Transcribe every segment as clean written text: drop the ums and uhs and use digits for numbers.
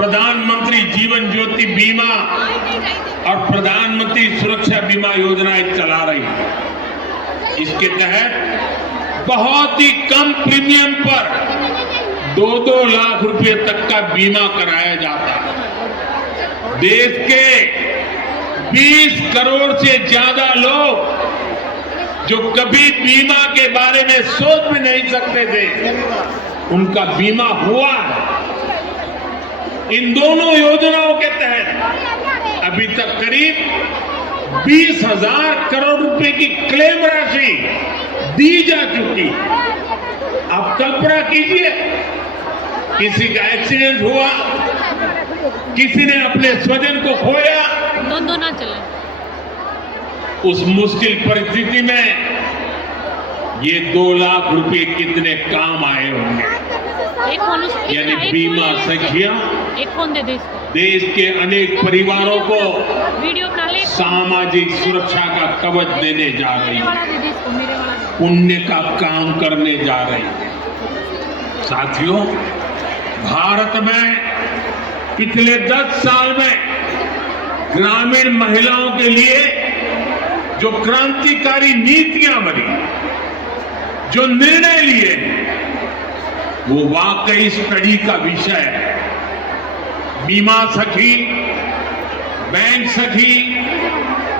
प्रधानमंत्री जीवन ज्योति बीमा और प्रधानमंत्री सुरक्षा बीमा योजनाएं चला रही है। इसके तहत बहुत ही कम प्रीमियम पर 2-2 लाख रुपए तक का बीमा कराया जाता है। देश के 20 करोड़ से ज्यादा लोग जो कभी बीमा के बारे में सोच भी नहीं सकते थे, उनका बीमा हुआ है। इन दोनों योजनाओं के तहत अभी तक करीब 20,000 करोड़ रुपए की क्लेम राशि दी जा चुकी। आप कल्पना कीजिए, किसी का एक्सीडेंट हुआ, किसी ने अपने स्वजन को खोया, दो ना चले, उस मुश्किल परिस्थिति में ये 2 लाख रुपए कितने काम आए होंगे। यानी बीमा सखियां एक फोन दे दे इसको। देश के अनेक परिवारों को वीडियो बना ले, सामाजिक सुरक्षा का कवच देने जा रही है, दे दे इसको, मेरे वाला दे। पुण्य का काम करने जा रही है। साथियों, भारत में पिछले 10 साल में ग्रामीण महिलाओं के लिए जो क्रांतिकारी नीतियां बनी, जो निर्णय लिए, वो वाकई स्टडी का विषय है। बीमा सखी, बैंक सखी,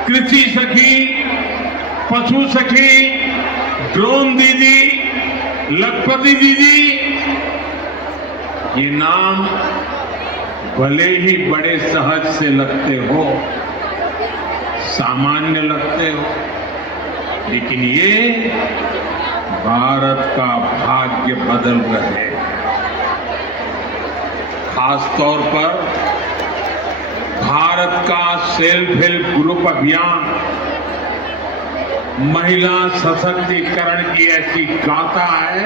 कृषि सखी, पशु सखी, ड्रोन दीदी, लखपति दीदी, ये नाम भले ही बड़े सहज से लगते हो, सामान्य लगते हो, लेकिन ये भारत का भाग्य बदल रहे हैं। खासतौर पर भारत का सेल्फ हेल्प ग्रुप अभियान महिला सशक्तिकरण की ऐसी गाथा है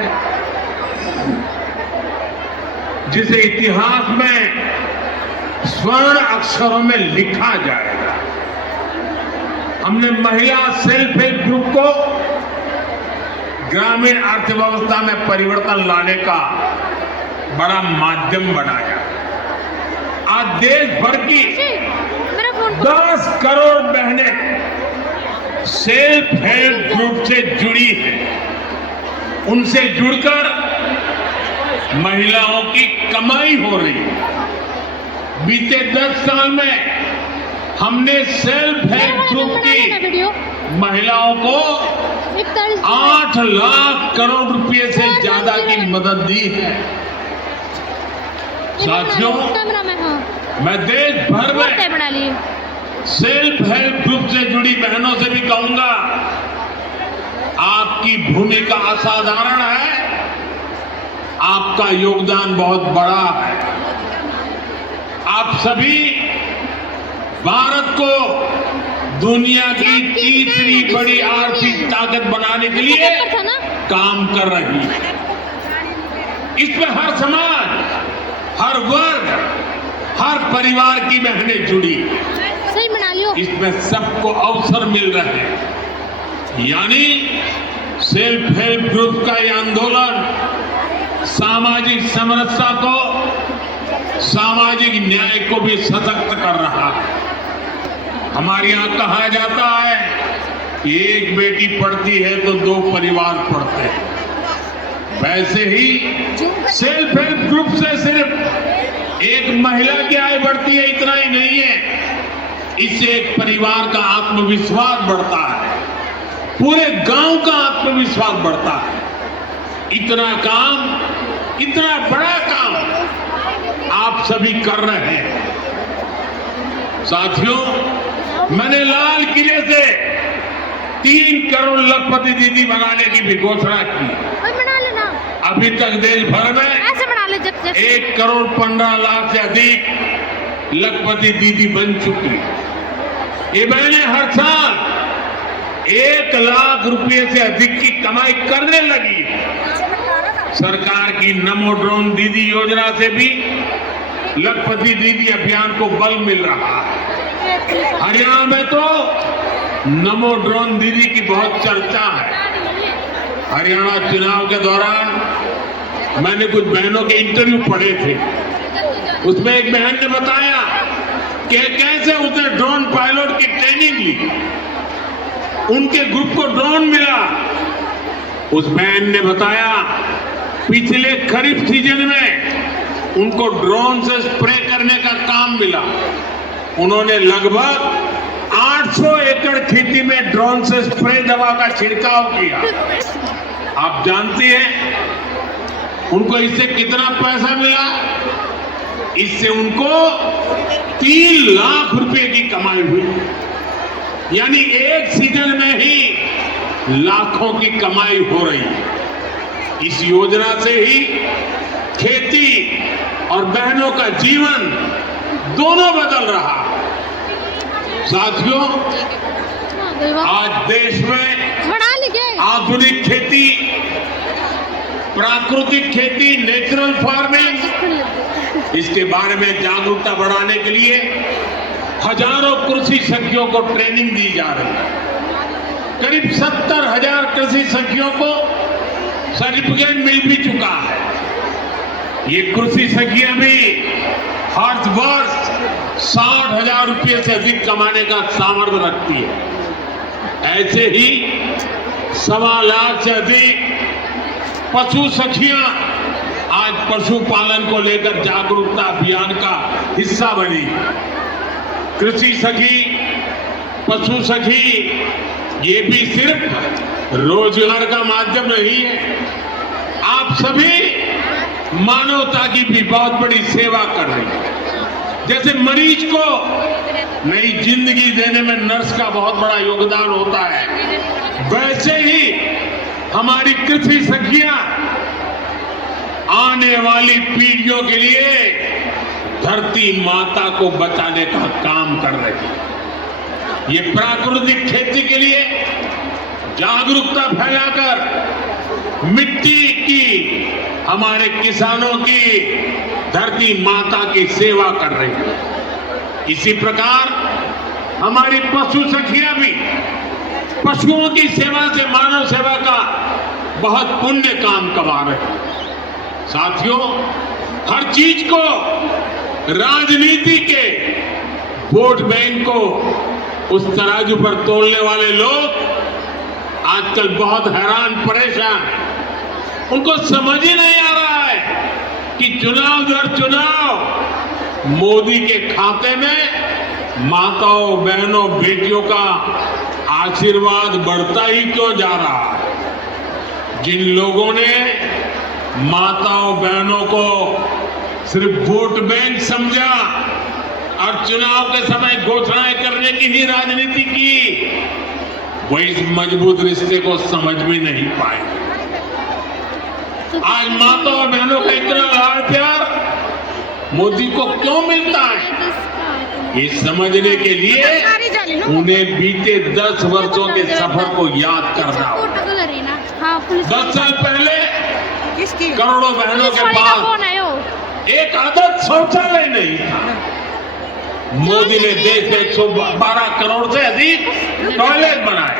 जिसे इतिहास में स्वर्ण अक्षरों में लिखा जाएगा। हमने महिला सेल्फ हेल्प ग्रुप को ग्रामीण अर्थव्यवस्था में परिवर्तन लाने का बड़ा माध्यम बनाया। आज देश भर की 10 करोड़ बहनें सेल्फ हेल्प ग्रुप से जुड़ी हैं। उनसे जुड़कर महिलाओं की कमाई हो रही है। बीते 10 साल में हमने सेल्फ हेल्प ग्रुप की महिलाओं को 8 लाख करोड़ रुपए से ज्यादा की मदद दी है। साथियों, मैं देश भर में सेल्फ हेल्प ग्रुप से जुड़ी बहनों से भी कहूंगा, आपकी भूमिका असाधारण है, आपका योगदान बहुत बड़ा है। आप सभी भारत को दुनिया की तीसरी बड़ी आर्थिक ताकत बनाने के लिए काम कर रही है। इसमें हर समाज, हर वर्ग, हर परिवार की बहनें जुड़ी, सही बना लियो। इसमें सबको अवसर मिल रहे हैं। यानी सेल्फ हेल्प ग्रुप का ये आंदोलन सामाजिक समरसता को, सामाजिक न्याय को भी सशक्त कर रहा है। हमारे यहाँ कहा जाता है कि एक बेटी पढ़ती है तो 2 परिवार पढ़ते हैं। वैसे ही सेल्फ हेल्प ग्रुप से सिर्फ एक महिला की आय बढ़ती है, इतना ही नहीं है, इससे एक परिवार का आत्मविश्वास बढ़ता है, पूरे गांव का आत्मविश्वास बढ़ता है। इतना काम, इतना बड़ा काम आप सभी कर रहे हैं। साथियों, मैंने लाल किले से 3 करोड़ लखपति दीदी बनाने की भी घोषणा की। बना लेना। अभी तक देश भर में ऐसे बना ले, जब 1 करोड़ 15 लाख से अधिक लखपति दीदी बन चुकी। ये बहनें हर साल 1 लाख रुपए से अधिक की कमाई करने लगी। सरकार की नमो ड्रोन दीदी योजना से भी लखपति दीदी अभियान को बल मिल रहा है। हरियाणा में तो नमो ड्रोन दीदी की बहुत चर्चा है। हरियाणा चुनाव के दौरान मैंने कुछ बहनों के इंटरव्यू पढ़े थे। उसमें एक बहन ने बताया कि कैसे उसने ड्रोन पायलट की ट्रेनिंग ली, उनके ग्रुप को ड्रोन मिला। उस बहन ने बताया पिछले खरीफ सीजन में उनको ड्रोन से स्प्रे करने का काम मिला। उन्होंने लगभग 800 एकड़ खेती में ड्रोन से स्प्रे दवा का छिड़काव किया। आप जानती हैं उनको इससे कितना पैसा मिला? इससे उनको 3 लाख रुपए की कमाई हुई। यानी एक सीजन में ही लाखों की कमाई हो रही है। इस योजना से ही खेती और बहनों का जीवन दोनों बदल रहा। साथियों, आज देश में बना लीजिए। आधुनिक खेती, प्राकृतिक खेती, नेचुरल फार्मिंग, इसके बारे में जागरूकता बढ़ाने के लिए हजारों कृषि सखियों को ट्रेनिंग दी जा रही है। करीब 70,000 कृषि सखियों को सर्टिफिकेट मिल भी चुका है। ये कृषि सखियां भी हर वर्ष 60,000 रुपये से अधिक कमाने का सामर्थ्य रखती है। ऐसे ही 1.25 लाख से अधिक पशु सखियां आज पशुपालन को लेकर जागरूकता अभियान का हिस्सा बनी। कृषि सखी, पशु सखी, ये भी सिर्फ रोजगार का माध्यम नहीं है, आप सभी मानवता की भी बहुत बड़ी सेवा कर रही है। जैसे मरीज को नई जिंदगी देने में नर्स का बहुत बड़ा योगदान होता है, वैसे ही हमारी कृषि सखियां आने वाली पीढ़ियों के लिए धरती माता को बचाने का काम कर रही है। ये प्राकृतिक खेती के लिए जागरूकता फैलाकर मिट्टी की, हमारे किसानों की, धरती माता की सेवा कर रही है। इसी प्रकार हमारी पशु सखियां भी पशुओं की सेवा से मानव सेवा का बहुत पुण्य काम कमा रहे हैं। साथियों, हर चीज को राजनीति के वोट बैंक को उस तराजू पर तोलने वाले लोग आजकल बहुत हैरान परेशान हैं। उनको समझ ही नहीं आ रहा है कि चुनाव दर चुनाव मोदी के खाते में माताओं, बहनों, बेटियों का आशीर्वाद बढ़ता ही क्यों जा रहा है। जिन लोगों ने माताओं, बहनों को सिर्फ वोट बैंक समझा और चुनाव के समय घोषणाएं करने की ही राजनीति की, वो इस मजबूत रिश्ते को समझ भी नहीं पाए। आज माताओं और बहनों का इतना लाड़ प्यार मोदी को क्यों मिलता है, ये समझने के लिए उन्हें बीते 10 वर्षों के सफर को याद करना होगा। 10 साल पहले करोड़ों बहनों के पास एक आदर्श शौचालय नहीं था। मोदी ने देश में 112 करोड़ से अधिक टॉयलेट बनाए।